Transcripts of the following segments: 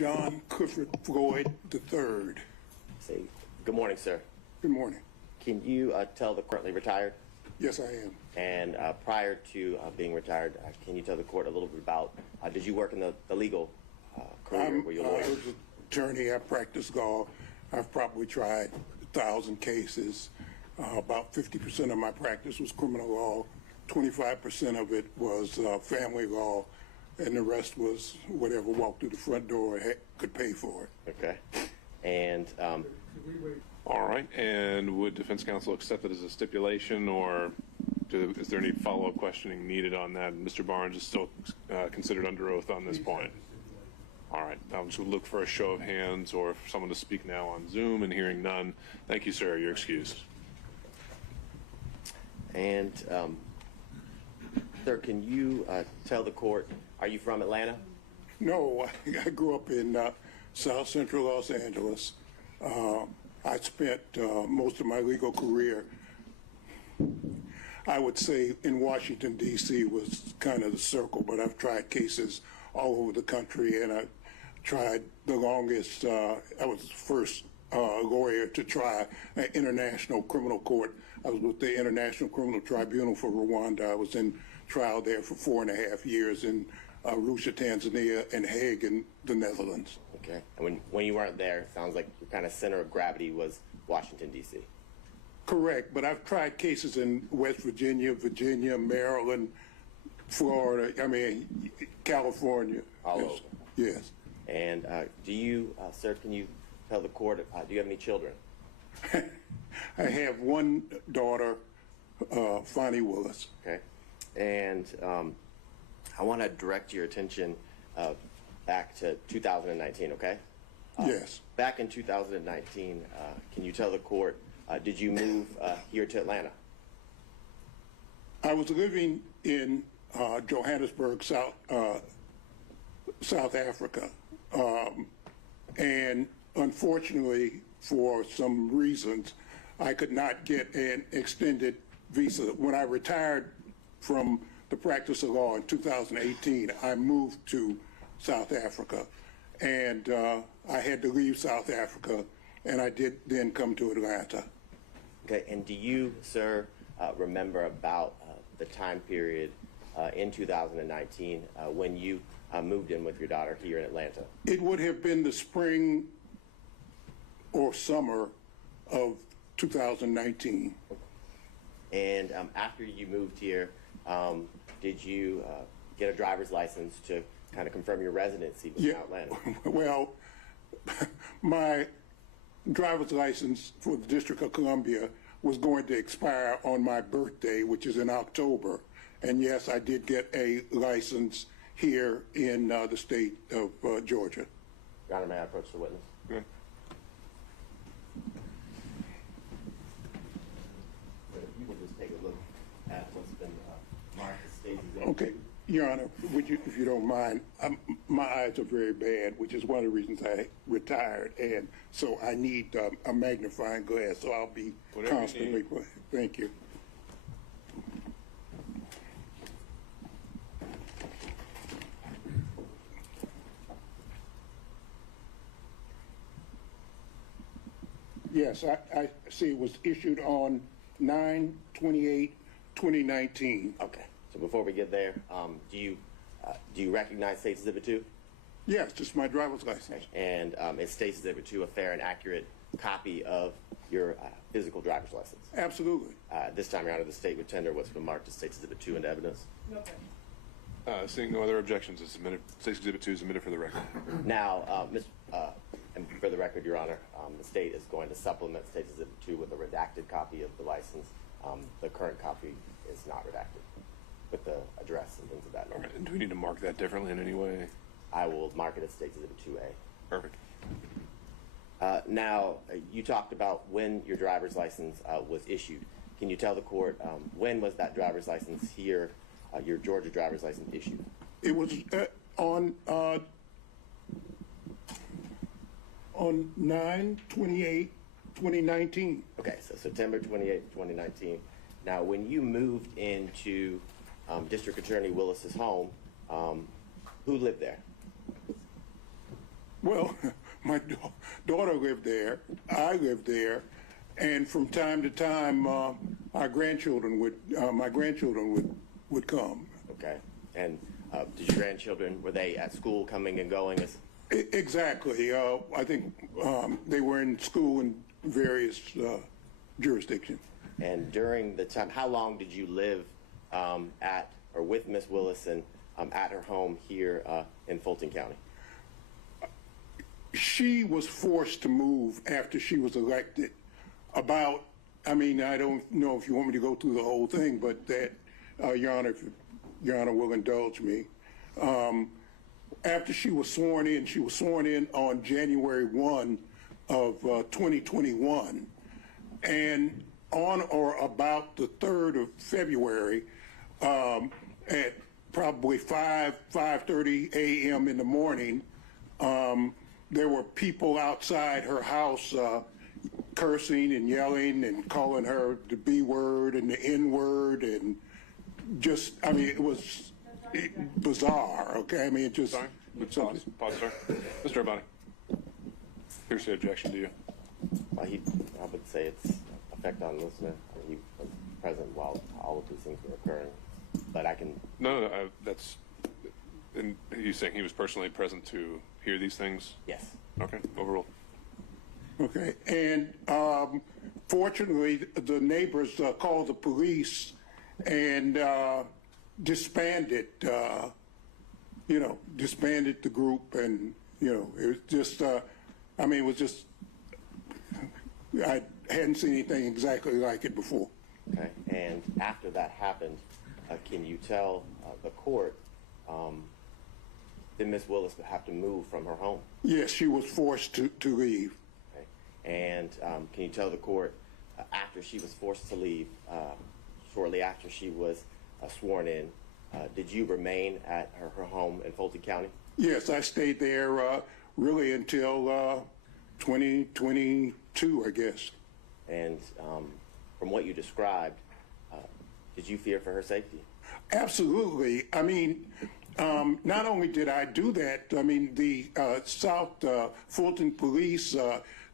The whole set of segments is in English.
John Clifford Floyd III. Say, good morning, sir. Good morning. Can you tell the currently retired? Yes, I am. And prior to being retired, can you tell the court a little bit about, did you work in the legal career? Were you a lawyer? I was an attorney. I practiced law. I've probably tried 1,000 cases. About 50% of my practice was criminal law. 25% of it was family law, and the rest was whatever walked through the front door could pay for it. Okay. And all right. And would defense counsel accept it as a stipulation, or is there any follow-up questioning needed on that? Mr. Barnes is still considered under oath on this point. All right. I'll just look for a show of hands or for someone to speak now on Zoom, and hearing none. Thank you, sir. You're excused. And sir, can you tell the court, are you from Atlanta? No, I grew up in South Central Los Angeles. I spent most of my legal career, I would say, in Washington, D.C. was kind of the circle, but I've tried cases all over the country, and I tried the longest. I was the first lawyer to try an international criminal court. I was with the International Criminal Tribunal for Rwanda. I was in trial there for 4.5 years in Arusha, Tanzania, and Hague in the Netherlands. Okay. And when you weren't there, it sounds like your kind of center of gravity was Washington, D.C. Correct, but I've tried cases in West Virginia, Maryland, Florida, California. All over. Yes. And do you, sir, can you tell the court, do you have any children? I have one daughter, Fani Willis. Okay. And I want to direct your attention back to 2019, okay? Yes. Back in 2019, can you tell the court, did you move here to Atlanta? I was living in Johannesburg, South Africa, and unfortunately, for some reasons, I could not get an extended visa. When I retired from the practice of law in 2018, I moved to South Africa, and I had to leave South Africa, and I did then come to Atlanta. Okay, and do you, sir, remember about the time period in 2019 when you moved in with your daughter here in Atlanta? It would have been the spring or summer of 2019. And after you moved here, did you get a driver's license to kind of confirm your residency within Atlanta? Well, my driver's license for the District of Columbia was going to expire on my birthday, which is in October. And yes, I did get a license here in the state of Georgia. Your Honor, may I approach the witness? Yeah. You will just take a look at what's been marked as stages. Okay, Your Honor, would you, if you don't mind, my eyes are very bad, which is one of the reasons I retired, and so I need a magnifying glass, so I'll be constantly. Thank you. Yes, I see it was issued on 9/28/2019. Okay. So before we get there, do you recognize State's Exhibit 2? Yes, just my driver's license. And is State's Exhibit 2 a fair and accurate copy of your physical driver's license? Absolutely. This time, Your Honor, the State would tender what's been marked as State's Exhibit 2 into evidence. Seeing no other objections, is submitted. State's Exhibit 2 is submitted for the record. Now, and for the record, Your Honor, the State is going to supplement State's Exhibit 2 with a redacted copy of the license. The current copy is not redacted, with the address and things of that nature. All right. And do we need to mark that differently in any way? I will mark it as State's Exhibit 2A. Perfect. Now, you talked about when your driver's license was issued. Can you tell the court when was that driver's license here, your Georgia driver's license issued? It was on 9/28/2019. Okay, so September 28th, 2019. Now, when you moved into District Attorney Willis's home, who lived there? Well, my daughter lived there, I lived there, and from time to time, my grandchildren would come. Okay. And did your grandchildren, were they at school coming and going? Exactly. I think they were in school in various jurisdictions. And during the time, how long did you live at or with Miss Willison at her home here in Fulton County? She was forced to move after she was elected. I don't know if you want me to go through the whole thing, but that, Your Honor, if Your Honor will indulge me. After she was sworn in on January 1 of 2021, and on or about the 3rd of February, at probably 5:30 a.m. in the morning, there were people outside her house cursing and yelling and calling her the B word and the N word, and just, it was bizarre, okay? It just... Sorry? Pause, sir. Mr. Abani, here's the objection to you. I would say it's effect on listener. He was present while all of these things were occurring. But I can... No, that's... And he's saying he was personally present to hear these things? Yes. Okay, overruled. Okay, and fortunately, the neighbors called the police and disbanded the group, and, it was just, it was just, I hadn't seen anything exactly like it before. Okay, and after that happened, can you tell the court did Miss Willis have to move from her home? Yes, she was forced to leave. Okay. And can you tell the court after she was forced to leave, shortly after she was sworn in, did you remain at her home in Fulton County? Yes, I stayed there really until 2022, I guess. And from what you described, did you fear for her safety? Absolutely. Not only did I do that, the South Fulton police,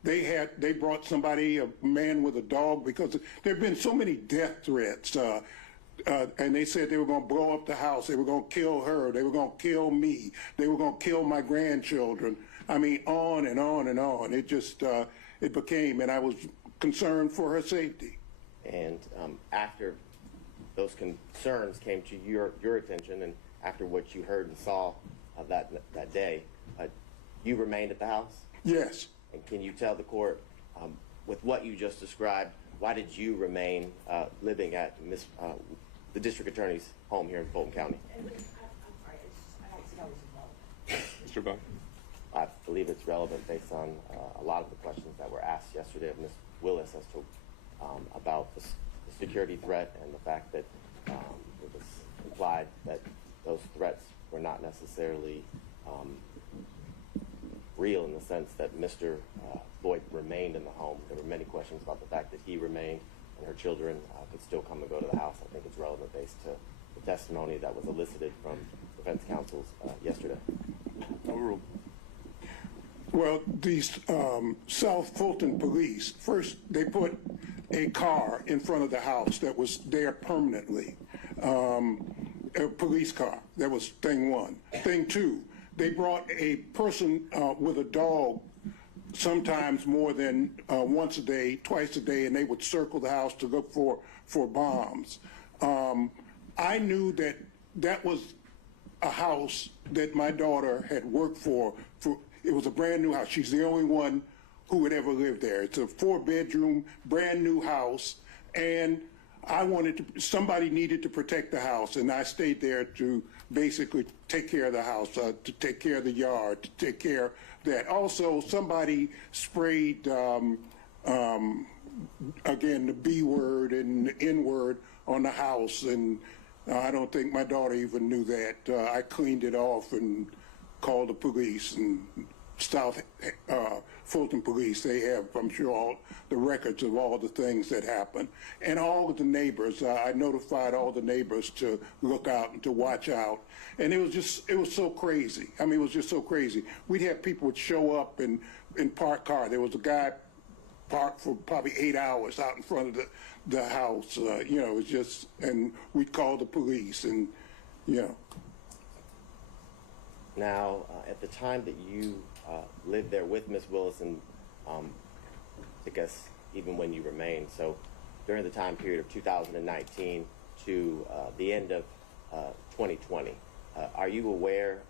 they brought somebody, a man with a dog, because there have been so many death threats. And they said they were going to blow up the house. They were going to kill her. They were going to kill me. They were going to kill my grandchildren. On and on and on. It just, it became, and I was concerned for her safety. And after those concerns came to your attention, and after what you heard and saw that day, you remained at the house? Yes. And can you tell the court, with what you just described, why did you remain living at the district attorney's home here in Fulton County? I'm sorry, I don't see how this is relevant. Mr. Abani? I believe it's relevant based on a lot of the questions that were asked yesterday of Ms. Willis as to about the security threat and the fact that it was implied that those threats were not necessarily real, in the sense that Mr. Boyd remained in the home. There were many questions about the fact that he remained and her children could still come and go to the house. I think it's relevant based to the testimony that was elicited from defense counsels yesterday. Overruled. Well, these South Fulton police, first they put a car in front of the house that was there permanently, a police car. That was thing one. Thing two, they brought a person with a dog sometimes more than once a day, twice a day, and they would circle the house to look for bombs. I knew that was a house that my daughter had worked for. It was a brand new house. She's the only one who would ever live there. It's a 4-bedroom, brand new house, and somebody needed to protect the house, and I stayed there to basically take care of the house, to take care of the yard, to take care of that. Also, somebody sprayed, again, the B word and the N word on the house, and I don't think my daughter even knew that. I cleaned it off and called the police, and South Fulton Police. They have, I'm sure, all the records of all the things that happened. And all of the neighbors, I notified all the neighbors to look out and to watch out. And it was so crazy. I mean, it was just so crazy. We'd have people would show up in parked car. There was a guy parked for probably 8 hours out in front of the house. You know, it was just, and we'd call the police and, you know. Now, at the time that you lived there with Miss Willis, and I guess even when you remained, so during the time period of 2019 to the end of 2020, are you aware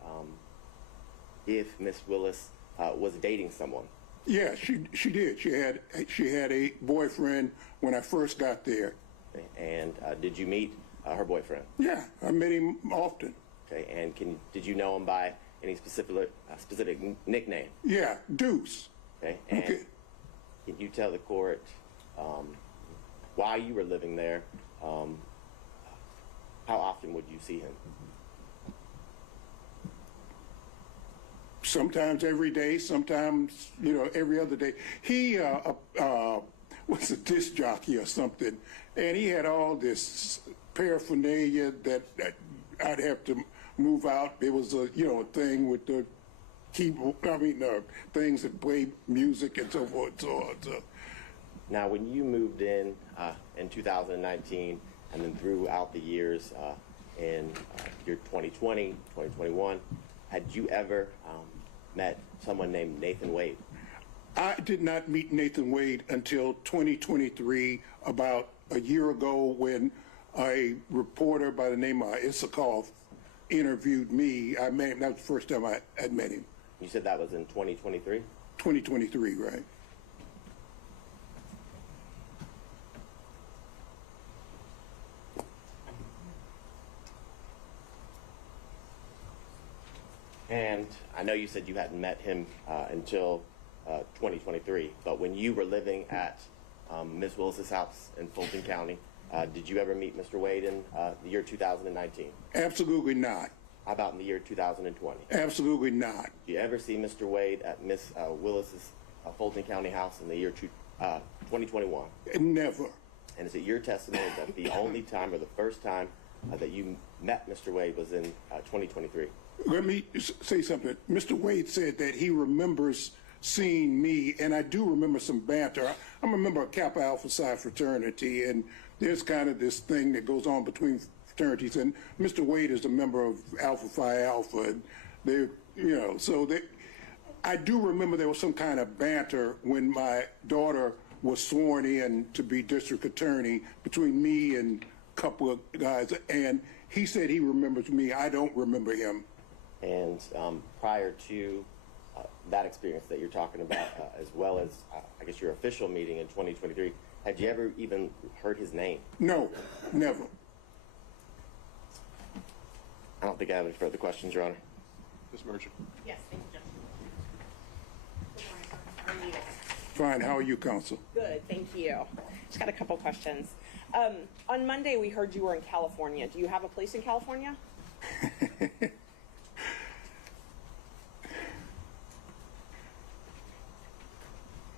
if Miss Willis was dating someone? Yeah, she did. She had a boyfriend when I first got there. And did you meet her boyfriend? Yeah, I met him often. Okay, and did you know him by any specific nickname? Yeah, Deuce. Okay, and Okay. can you tell the court while you were living there, how often would you see him? Sometimes every day, sometimes, you know, every other day. He was a disc jockey or something, and he had all this paraphernalia that I'd have to move out. It was a, you know, a thing with the keyboard, things that play music and so forth and so on. So. Now, when you moved in 2019, and then throughout the years in year 2020, 2021, had you ever met someone named Nathan Wade? I did not meet Nathan Wade until 2023, about a year ago, when a reporter by the name of Issakoff interviewed me. I met him. That was the first time I had met him. You said that was in 2023? 2023, right. And I know you said you hadn't met him until 2023, but when you were living at Ms. Willis's house in Fulton County, did you ever meet Mr. Wade in the year 2019? Absolutely not. How about in the year 2020? Absolutely not. Did you ever see Mr. Wade at Ms. Willis's Fulton County house in the year 2021? Never. And is it your testimony that the only time or the first time that you met Mr. Wade was in 2023? Let me say something. Mr. Wade said that he remembers seeing me, and I do remember some banter. I'm a member of Kappa Alpha Psi fraternity, and there's kind of this thing that goes on between fraternities, and Mr. Wade is a member of Alpha Phi Alpha, and they're, you know, so they, I do remember there was some kind of banter when my daughter was sworn in to be district attorney between me and a couple of guys, and he said he remembers me. I don't remember him. And prior to that experience that you're talking about, as well as, I guess, your official meeting in 2023, had you ever even heard his name? No, never. I don't think I have any further questions, Your Honor. Ms. Merchant. Yes, thank you, Judge. Good morning. Fine. How are you, counsel? Good, thank you. Just got a couple questions. On Monday, we heard you were in California. Do you have a place in California?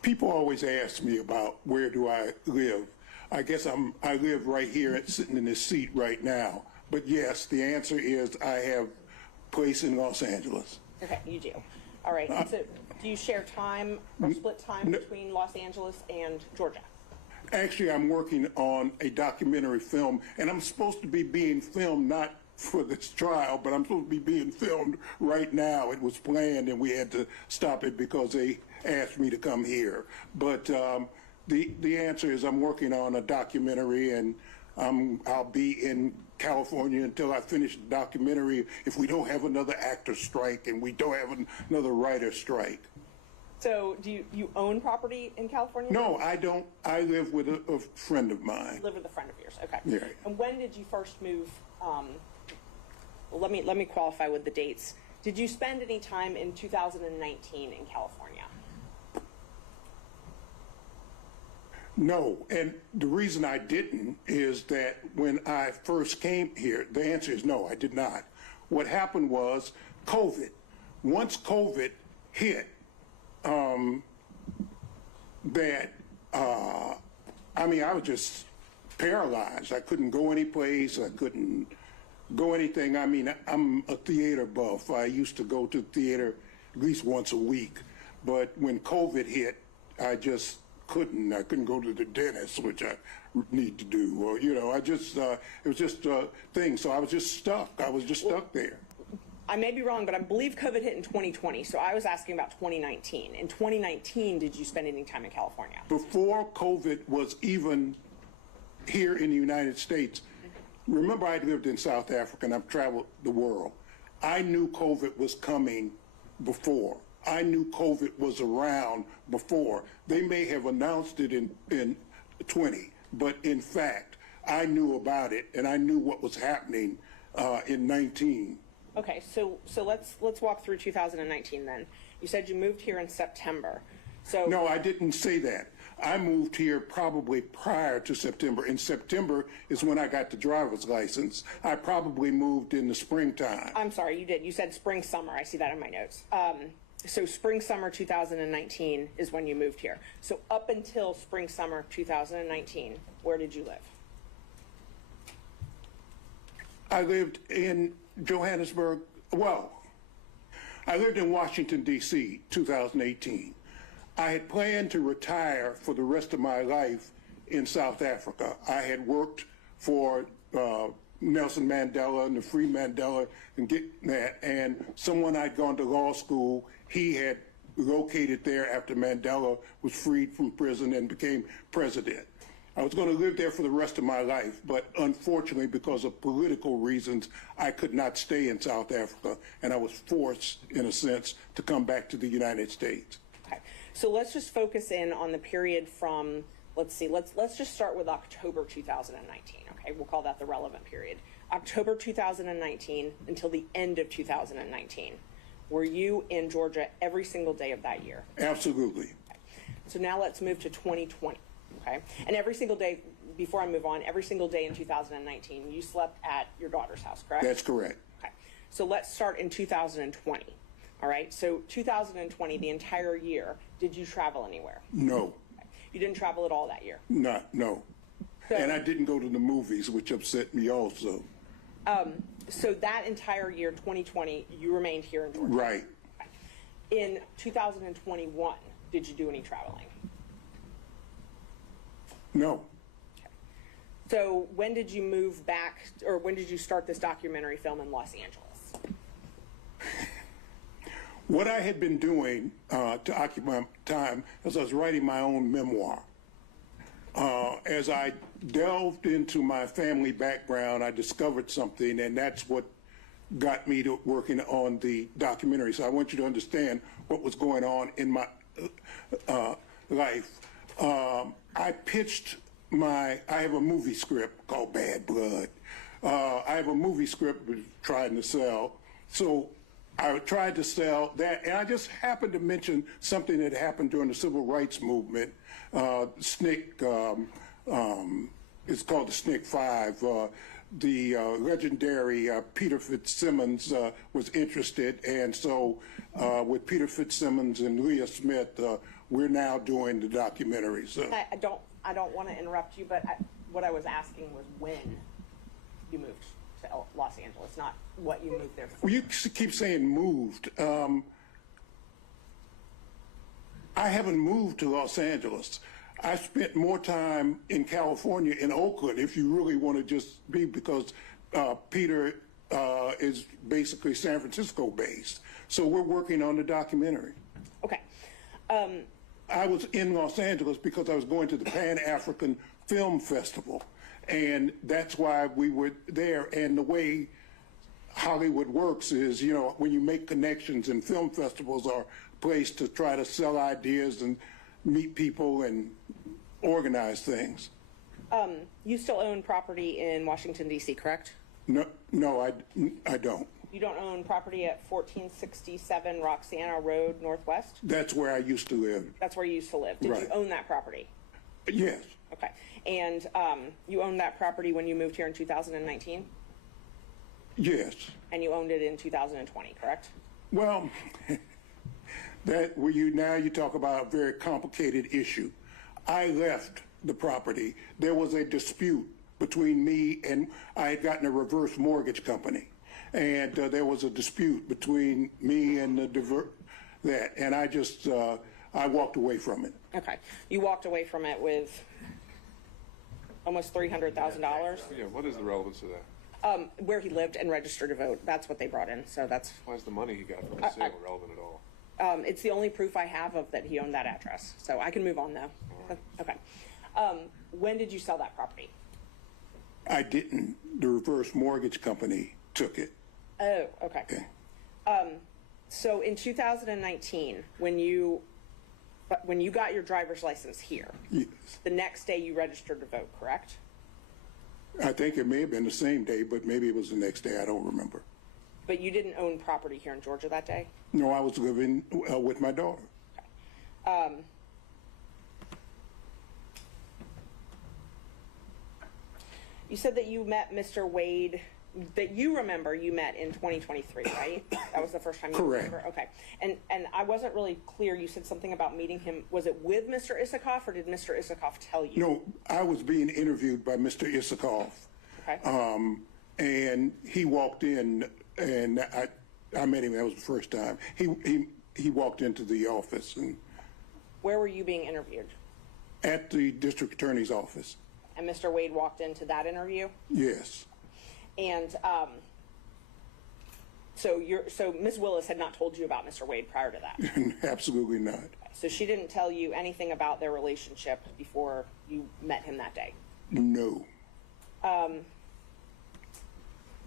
People always ask me about where do I live. I guess I live right here, sitting in this seat right now. But yes, the answer is I have a place in Los Angeles. Okay, you do. All right. So, do you share time or split time between Los Angeles and Georgia? Actually, I'm working on a documentary film, and I'm supposed to be being filmed not for this trial, but I'm supposed to be being filmed right now. It was planned, and we had to stop it because they asked me to come here. But the answer is I'm working on a documentary, and I'll be in California until I finish the documentary, if we don't have another actor strike and we don't have another writer strike. So, do you own property in California? No, I don't. I live with a friend of mine. Live with a friend of yours. Okay. Yeah. And when did you first move? Well, let me qualify with the dates. Did you spend any time in 2019 in California? No, and the reason I didn't is that when I first came here, the answer is no, I did not. What happened was COVID. Once COVID hit, that, I mean, I was just paralyzed. I couldn't go any place. I couldn't go anything. I mean, I'm a theater buff. I used to go to theater at least once a week. But when COVID hit, I just couldn't. I couldn't go to the dentist, which I need to do. Or, you know, I just, it was just a thing. So I was just stuck. I was just stuck there. I may be wrong, but I believe COVID hit in 2020, so I was asking about 2019. In 2019, did you spend any time in California? Before COVID was even here in the United States, remember I lived in South Africa and I've traveled the world. I knew COVID was coming before. I knew COVID was around before. They may have announced it in 20, but in fact, I knew about it and I knew what was happening in 19. Okay, so let's walk through 2019 then. You said you moved here in September. So No, I didn't say that. I moved here probably prior to September. In September is when I got the driver's license. I probably moved in the springtime. I'm sorry, you did. You said spring, summer. I see that in my notes. So spring, summer 2019 is when you moved here. So up until spring, summer 2019, where did you live? I lived in Johannesburg. Well, I lived in Washington, D.C., 2018. I had planned to retire for the rest of my life in South Africa. I had worked for Nelson Mandela and the Free Mandela and get that. And someone I'd gone to law school, he had located there after Mandela was freed from prison and became president. I was going to live there for the rest of my life, but unfortunately, because of political reasons, I could not stay in South Africa, and I was forced, in a sense, to come back to the United States. Okay, so let's just focus in on the period from, let's just start with October 2019, okay? We'll call that the relevant period. October 2019 until the end of 2019. Were you in Georgia every single day of that year? Absolutely. Okay. So now let's move to 2020, okay? And every single day, before I move on, every single day in 2019, you slept at your daughter's house, correct? That's correct. Okay. So let's start in 2020, all right? So 2020, the entire year, did you travel anywhere? No. Okay. You didn't travel at all that year? No. So, And I didn't go to the movies, which upset me also. So that entire year, 2020, you remained here in Georgia? Right. Okay. In 2021, did you do any traveling? No. So when did you move back, or when did you start this documentary film in Los Angeles? What I had been doing to occupy time as I was writing my own memoir. As I delved into my family background, I discovered something, and that's what got me to working on the documentary. So I want you to understand what was going on in my life. I pitched I have a movie script called Bad Blood. I have a movie script we're trying to sell. So I tried to sell that, and I just happened to mention something that happened during the civil rights movement. SNCC, it's called the SNCC 5. The legendary Peter Fitzsimmons was interested, and so with Peter Fitzsimmons and Leah Smith, we're now doing the documentary. So I don't want to interrupt you, but what I was asking was when you moved to Los Angeles, not what you moved there for. Well, you keep saying moved. I haven't moved to Los Angeles. I spent more time in California, in Oakland, if you really want to just be, because Peter is basically San Francisco based. So we're working on the documentary. Okay. I was in Los Angeles because I was going to the Pan-African Film Festival, and that's why we were there. And the way Hollywood works is, you know, when you make connections, and film festivals are a place to try to sell ideas and meet people and organize things. You still own property in Washington, D.C., correct? No, I don't. You don't own property at 1467 Roxana Road Northwest? That's where I used to live. That's where you used to live. Did Right. you own that property? Yes. Okay. And you owned that property when you moved here in 2019? Yes. And you owned it in 2020, correct? Well, Now you talk about a very complicated issue. I left the property. There was a dispute between me and I had gotten a reverse mortgage company, and there was a dispute between me and that, and I just I walked away from it. Okay, you walked away from it with almost $300,000. Yeah, what is the relevance of that? Where he lived and registered to vote. That's what they brought in. So that's Why is the money he got from the sale relevant at all? it's the only proof I have of that he owned that address. So I can move on though. Right. Okay. When did you sell that property? I didn't. The reverse mortgage company took it. Oh, okay. Okay. So in 2019, when you got your driver's license here, Yes. the next day you registered to vote, correct? I think it may have been the same day, but maybe it was the next day. I don't remember. But you didn't own property here in Georgia that day? No, I was living with my daughter. You said that you met Mr. Wade, that you remember you met in 2023, right? That was the first time you Correct. remember? Okay. And I wasn't really clear. You said something about meeting him. Was it with Mr. Isikoff, or did Mr. Isikoff tell you? No, I was being interviewed by Mr. Isikoff. Okay. And he walked in, and I met him. That was the first time. He walked into the office and Where were you being interviewed? at the district attorney's office. And Mr. Wade walked into that interview? Yes. And so Ms. Willis had not told you about Mr. Wade prior to that? Absolutely not. So she didn't tell you anything about their relationship before you met him that day? No.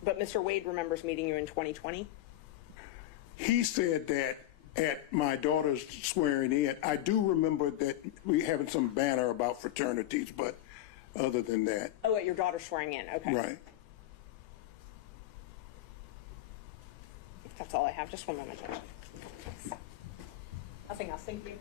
But Mr. Wade remembers meeting you in 2020? He said that at my daughter's swearing in. I do remember that we having some banner about fraternities, but other than that, Oh, at your daughter swearing in, okay. right. That's all I have. Just one moment, Judge. Nothing else. Thank you.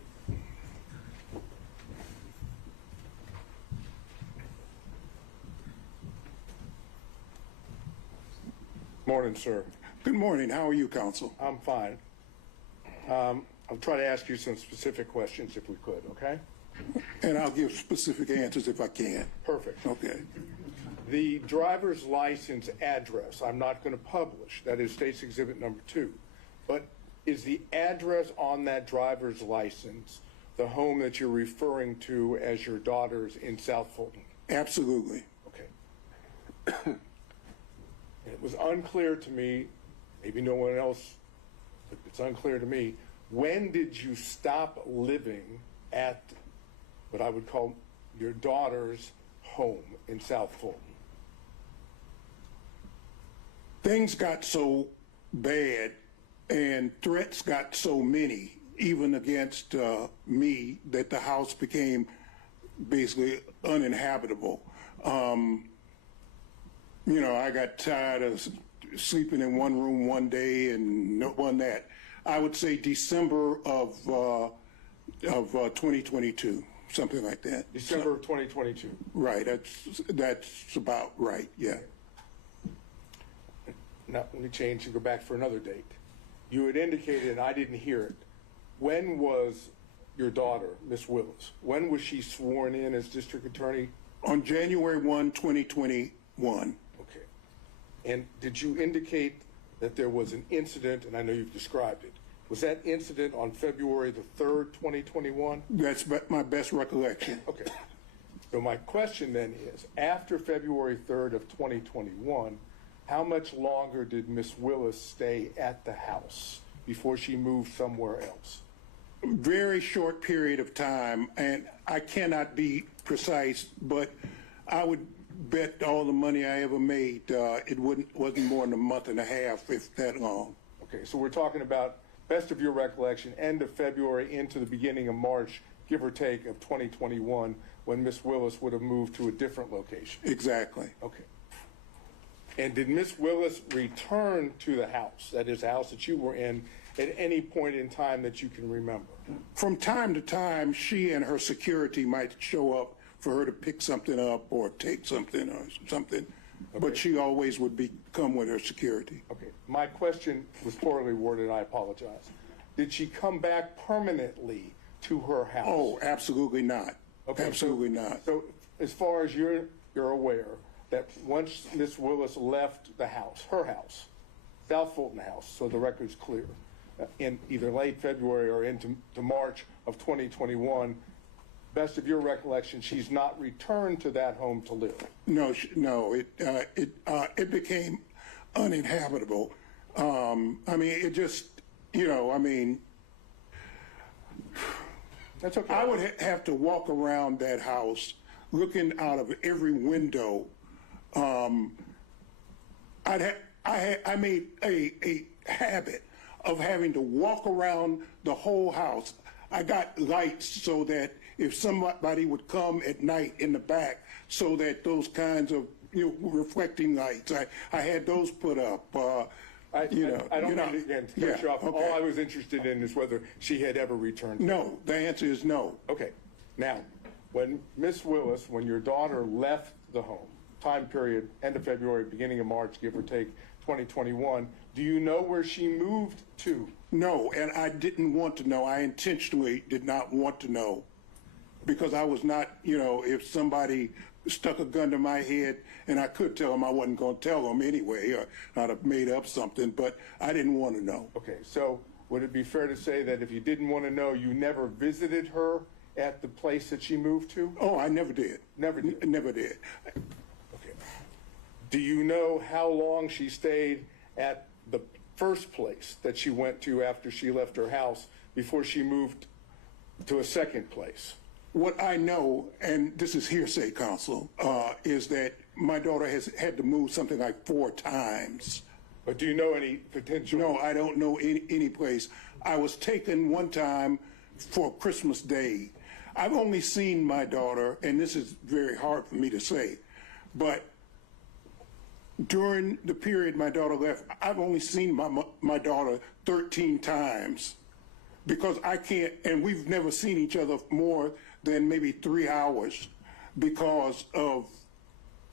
Morning, sir. Good morning. How are you, counsel? I'm fine. I'll try to ask you some specific questions if we could, okay? And I'll give specific answers if I can. Perfect. Okay. The driver's license address, I'm not going to publish. That is State's Exhibit Number 2. But is the address on that driver's license the home that you're referring to as your daughter's in South Fulton? Absolutely. Okay. It was unclear to me, maybe no one else, but it's unclear to me, when did you stop living at what I would call your daughter's home in South Fulton? Things got so bad and threats got so many, even against me, that the house became basically uninhabitable. You know, I got tired of sleeping in one room one day and one that. I would say December of 2022, something like that. December of 2022. Right. That's about right. Yeah. Now, let me change and go back for another date. You had indicated, and I didn't hear it, when was your daughter, Miss Willis, when was she sworn in as district attorney? On January 1, 2021. Okay. And did you indicate that there was an incident, and I know you've described it, was that incident on February the 3rd, 2021? That's my best recollection. Okay. So my question then is, after February 3rd of 2021, how much longer did Miss Willis stay at the house before she moved somewhere else? Very short period of time, and I cannot be precise, but I would bet all the money I ever made, it wasn't more than a month and a half, if that long. Okay, so we're talking about, best of your recollection, end of February into the beginning of March, give or take, of 2021, when Miss Willis would have moved to a different location. Exactly. Okay. And did Miss Willis return to the house, that is, the house that you were in, at any point in time that you can remember? From time to time, she and her security might show up for her to pick something up or take something or something, but she always would come with her security. Okay. My question was poorly worded, I apologize. did she come back permanently to her house? Oh, absolutely not. Okay, Absolutely not. So as far as you're aware, that once Miss Willis left the house, her house, South Fulton House, so the record's clear, in either late February or into March of 2021, best of your recollection, she's not returned to that home to live. No, it became uninhabitable. I mean, it just, I mean, That's okay. I would have to walk around that house looking out of every window. I made a habit of having to walk around the whole house. I got lights so that if somebody would come at night in the back, so that those kinds of reflecting lights, I had those put up. I don't mean to again cut you off. Okay. All I was interested in is whether she had ever returned. No, the answer is no. Okay. Now, when Miss Willis, when your daughter left the home, time period, end of February, beginning of March, give or take, 2021, do you know where she moved to? No, and I didn't want to know. I intentionally did not want to know, because I was not, if somebody stuck a gun to my head and I could tell them, I wasn't going to tell them anyway, or I'd have made up something, but I didn't want to know. Okay, so would it be fair to say that if you didn't want to know, you never visited her at the place that she moved to? Oh, I never did. Never did? Never did. Okay. Do you know how long she stayed at the first place that she went to after she left her house before she moved to a second place? What I know, and this is hearsay, Counsel, is that my daughter has had to move something like 4 times. But do you know any potential? No, I don't know any place. I was taken one time for Christmas Day. I've only seen my daughter, and this is very hard for me to say, but during the period my daughter left, I've only seen my daughter 13 times, because I can't, and we've never seen each other more than maybe 3 hours because of,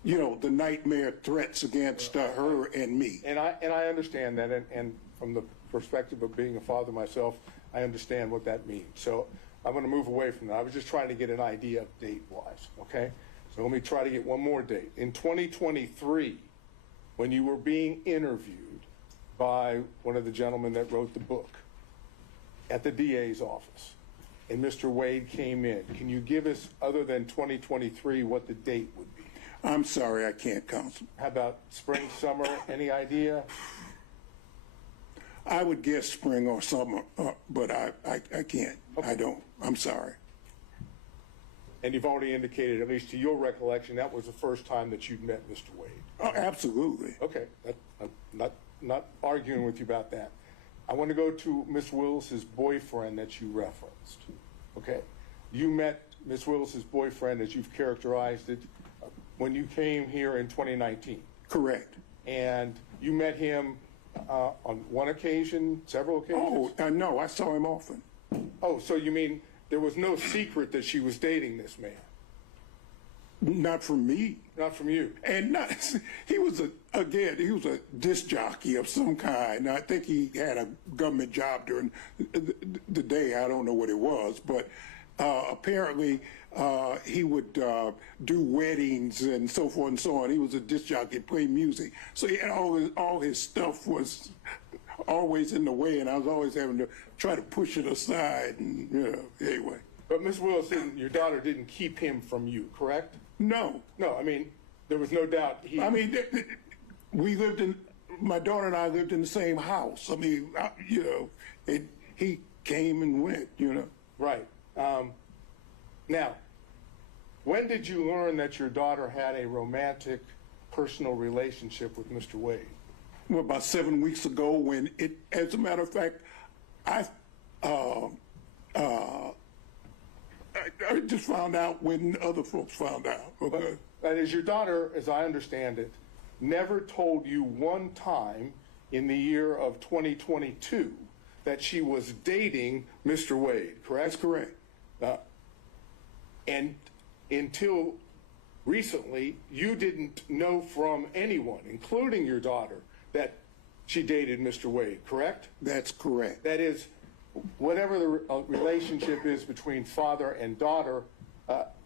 the nightmare threats against her and me. And I understand that, and from the perspective of being a father myself, I understand what that means. So I'm going to move away from that. I was just trying to get an idea of date-wise, okay? So let me try to get one more date. In 2023, when you were being interviewed by one of the gentlemen that wrote the book at the DA's office, and Mr. Wade came in, can you give us, other than 2023, what the date would be? I'm sorry, I can't, Counsel. How about spring, summer, any idea? I would guess spring or summer, but I can't. Okay. I don't. I'm sorry. And you've already indicated, at least to your recollection, that was the first time that you'd met Mr. Wade. Oh, absolutely. Okay, I'm not arguing with you about that. I want to go to Miss Willis's boyfriend that you referenced. Okay, you met Miss Willis's boyfriend, as you've characterized it, when you came here in 2019. Correct. And you met him on one occasion, several occasions? Oh, no, I saw him often. Oh, so you mean there was no secret that she was dating this man? Not from me. Not from you? And not, he was a disc jockey of some kind. I think he had a government job during the day. I don't know what it was, but apparently he would do weddings and so forth and so on. He was a disc jockey, play music. So he had all his stuff was always in the way, and I was always having to try to push it aside. And anyway. But Miss Willis, your daughter didn't keep him from you, correct? No. No, I mean, there was no doubt he... I mean, my daughter and I lived in the same house. I mean, he came and went, Right. Now, when did you learn that your daughter had a romantic, personal relationship with Mr. Wade? Well, about 7 weeks ago, when as a matter of fact, I just found out when other folks found out. Okay. But as your daughter, as I understand it, never told you one time in the year of 2022 that she was dating Mr. Wade, correct? That's correct. And until recently, you didn't know from anyone, including your daughter, that she dated Mr. Wade, correct? That's correct. That is, whatever the relationship is between father and daughter,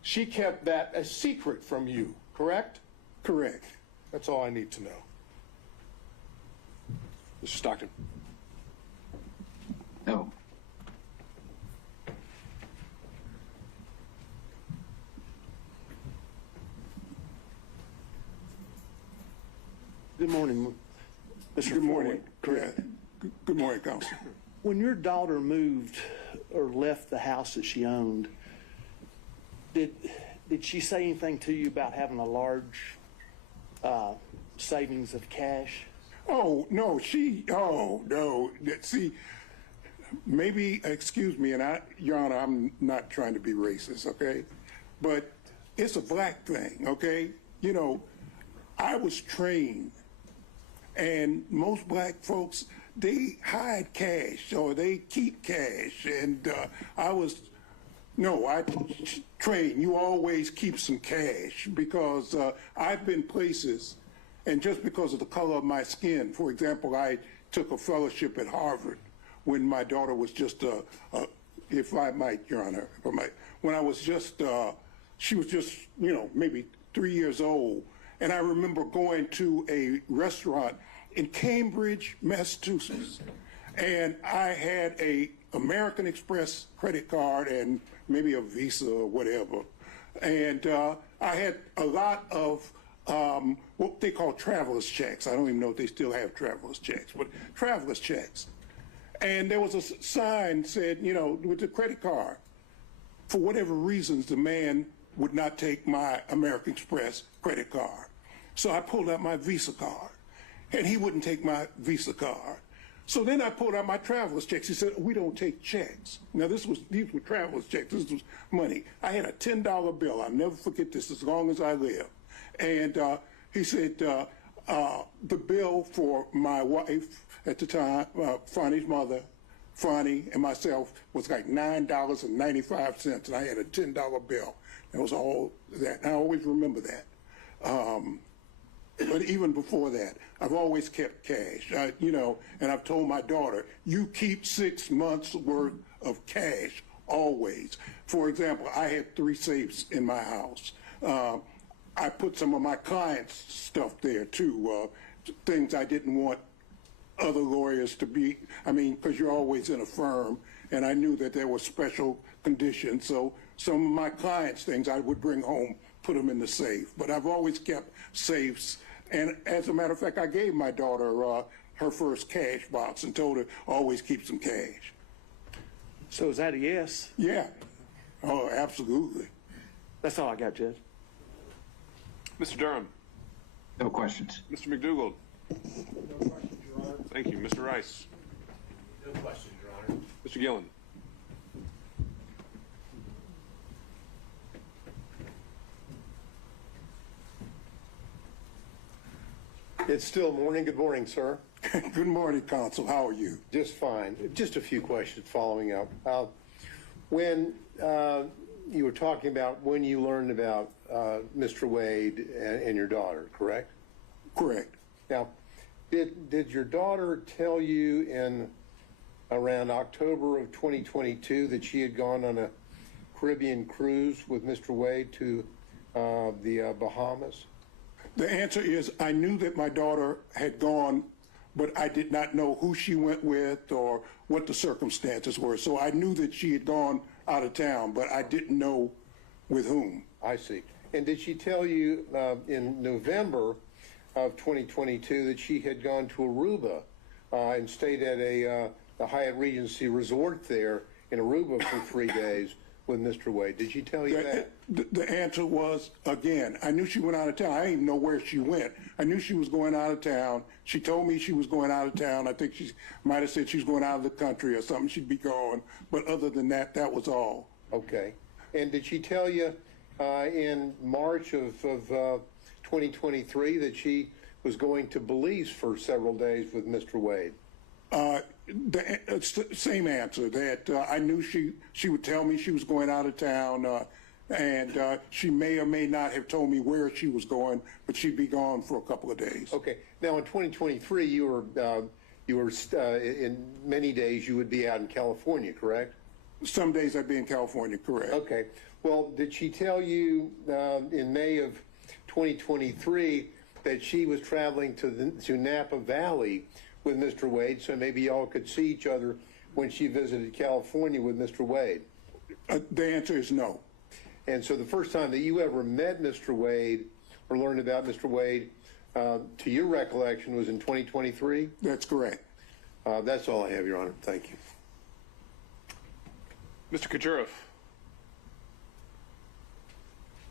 she kept that a secret from you, correct? Correct. That's all I need to know. Mr. Stockton. No. Good morning, Mr. Good morning. Correct. Good morning, Counsel. When your daughter moved or left the house that she owned, did she say anything to you about having a large savings of cash? Oh, no, oh, no. See, maybe, excuse me, and Your Honor, I'm not trying to be racist, okay? But it's a black thing, okay? You know, I was trained, and most black folks, they hide cash or they keep cash. And I trained, you always keep some cash, because I've been places, and just because of the color of my skin, for example, I took a fellowship at Harvard when my daughter was just, if I might, Your Honor, if I might, when I was just, she was just, you know, maybe 3 years old. And I remember going to a restaurant in Cambridge, Massachusetts, and I had a American Express credit card and maybe a Visa or whatever. And I had a lot of what they call traveler's checks. I don't even know if they still have traveler's checks, but traveler's checks. And there was a sign said, you know, with the credit card, for whatever reasons, the man would not take my American Express credit card. So I pulled out my Visa card, and he wouldn't take my Visa card. So then I pulled out my traveler's checks. He said, we don't take checks. Now, these were traveler's checks. This was money. I had a $10 bill. I'll never forget this as long as I live. And he said, the bill for my wife at the time, Fani's mother, Fani, and myself was like $9.95, and I had a $10 bill. That was all that. I always remember that. But even before that, I've always kept cash, you know, and I've told my daughter, you keep 6 months worth of cash always. For example, I had 3 safes in my house. I put some of my clients' stuff there too, things I didn't want other lawyers to be, I mean, because you're always in a firm, and I knew that there were special conditions, so some of my clients' things I would bring home, put them in the safe. But I've always kept safes, and as a matter of fact, I gave my daughter her first cash box and told her always keep some cash. So is that a yes? Yeah. Oh, absolutely. That's all I got, Judge. Mr. Durham. No questions. Mr. McDougald. No questions, Your Honor. Thank you. Mr. Rice. No questions, Your Honor. Mr. Gillen. It's still morning. Good morning, sir. Good morning, Counsel. How are you? Just fine. Just a few questions following up. When you were talking about when you learned about Mr. Wade and your daughter, correct? Correct. Now, did your daughter tell you in around October of 2022 that she had gone on a Caribbean cruise with Mr. Wade to the Bahamas? The answer is I knew that my daughter had gone, but I did not know who she went with or what the circumstances were. So I knew that she had gone out of town, but I didn't know with whom. I see. And did she tell you in November of 2022 that she had gone to Aruba and stayed at the Hyatt Regency Resort there in Aruba for 3 days with Mr. Wade? Did she tell you that? The answer was, again, I knew she went out of town. I didn't even know where she went. I knew she was going out of town. She told me she was going out of town. I think she might have said she was going out of the country or something. She'd be gone. But other than that, that was all. Okay. And did she tell you in March of 2023 that she was going to Belize for several days with Mr. Wade? The same answer, that I knew she would tell me she was going out of town, and she may or may not have told me where she was going, but she'd be gone for a couple of days. Okay. Now, in 2023, you were you were, in many days, you would be out in California, correct? Some days I'd be in California, correct. Okay. Well, did she tell you in May of 2023 that she was traveling to Napa Valley with Mr. Wade, so maybe y'all could see each other when she visited California with Mr. Wade? The answer is no. And so the first time that you ever met Mr. Wade or learned about Mr. Wade, to your recollection, was in 2023? That's correct. That's all I have, Your Honor. Thank you. Mr. Kucherov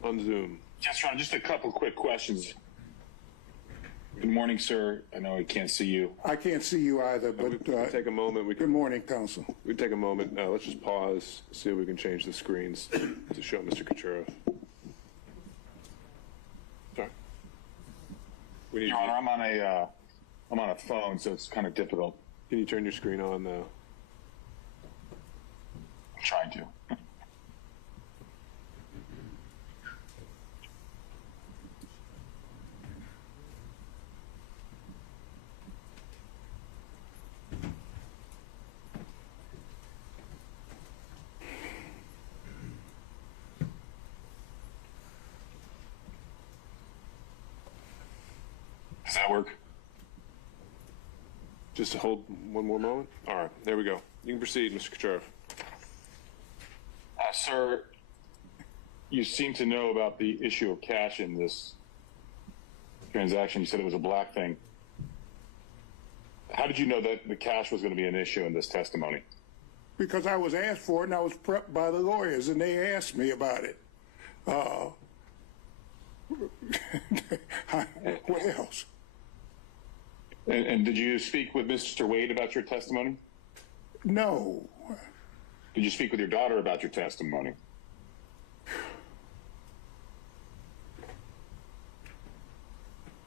on Zoom. Yes, Ron, just a couple quick questions. Good morning, sir. I know I can't see you. I can't see you either, but We can take a moment. good morning, counsel. We take a moment. Let's just pause, see if we can change the screens to show Mr. Kucherov. Sorry. We need. Your Honor, I'm on a phone, so it's kind of difficult. Can you turn your screen on, though? I'm trying to. Does that work? Just to hold one more moment. All right, there we go. You can proceed, Mr. Kucherov. Sir, you seem to know about the issue of cash in this transaction. You said it was a black thing. How did you know that the cash was going to be an issue in this testimony? Because I was asked for it and I was prepped by the lawyers and they asked me about it. What else? And did you speak with Mr. Wade about your testimony? No. Did you speak with your daughter about your testimony?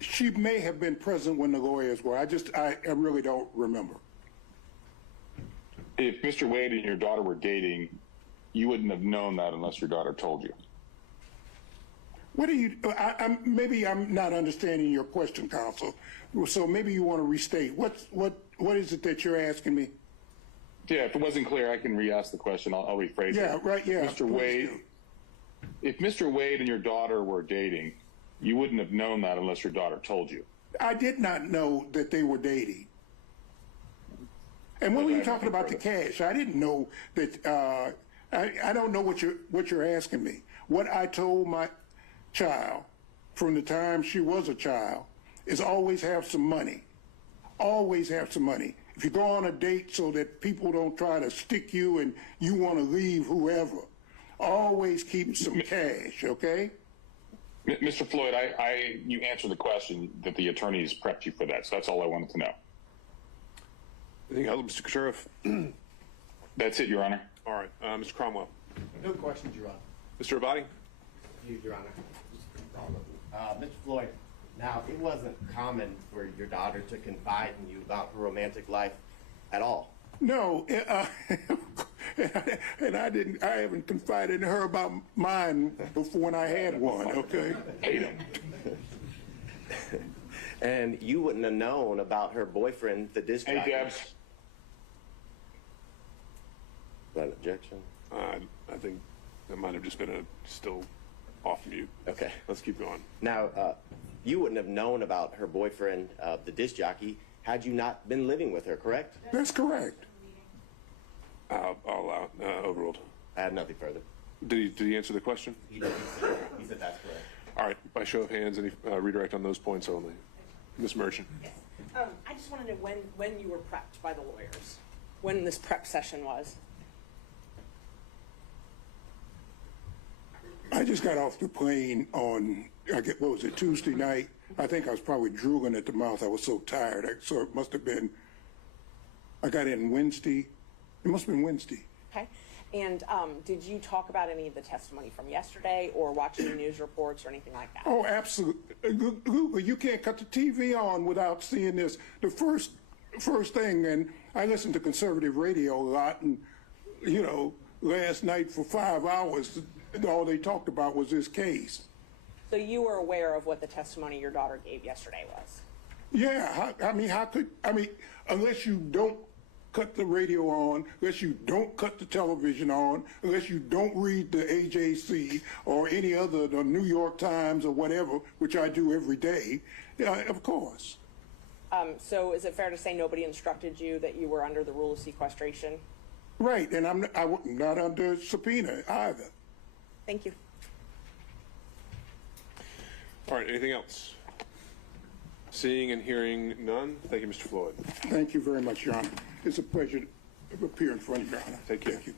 She may have been present when the lawyers were. I really don't remember. If Mr. Wade and your daughter were dating, you wouldn't have known that unless your daughter told you. What do you, maybe I'm not understanding your question, counsel. So maybe you want to restate. What is it that you're asking me? Yeah, if it wasn't clear, I can re-ask the question. I'll rephrase it. Yeah, right, yeah. Mr. Wade, if Mr. Wade and your daughter were dating, you wouldn't have known that unless your daughter told you. I did not know that they were dating. And when were you talking about the cash? I didn't know that, I don't know what you're asking me. What I told my child from the time she was a child is always have some money. Always have some money. If you go on a date so that people don't try to stick you and you want to leave whoever, always keep some cash, okay? Mr. Floyd, you answered the question that the attorneys prepped you for that, so that's all I wanted to know. Anything else, Mr. Kucherov? That's it, Your Honor. All right, Mr. Cromwell. No questions, Your Honor. Mr. Abadi? Your Honor. Mr. Floyd, now, it wasn't common for your daughter to confide in you about her romantic life at all. No, and I haven't confided in her about mine before when I had one, okay? And you wouldn't have known about her boyfriend, the disc jockey. Hey, Debs. Is that an objection? I think that might have just been still off mute. Okay. Let's keep going. Now, you wouldn't have known about her boyfriend, the disc jockey, had you not been living with her, correct? That's correct. I'll allow overruled. I have nothing further. Did he answer the question? He said that's correct. All right, by show of hands, any redirect on those points only. Ms. Merchant. Yes. I just want to know when you were prepped by the lawyers, when this prep session was. I just got off the plane on, what was it, Tuesday night? I think I was probably drooling at the mouth. I was so tired. So it must have been, I got in Wednesday. It must have been Wednesday. Okay. And did you talk about any of the testimony from yesterday or watch any news reports or anything like that? Oh, absolutely. You can't cut the TV on without seeing this. The first thing, and I listen to conservative radio a lot, and, you know, last night for 5 hours, all they talked about was this case. So you were aware of what the testimony your daughter gave yesterday was? Yeah, unless you don't cut the radio on, unless you don't cut the television on, unless you don't read the AJC or any other, the New York Times or whatever, which I do every day, of course. So is it fair to say nobody instructed you that you were under the rule of sequestration? Right, and I'm not under subpoena either. Thank you. All right, anything else? Seeing and hearing none, thank you, Mr. Floyd. Thank you very much, Your Honor. It's a pleasure to appear in front of Your Honor. Take care. Thank you.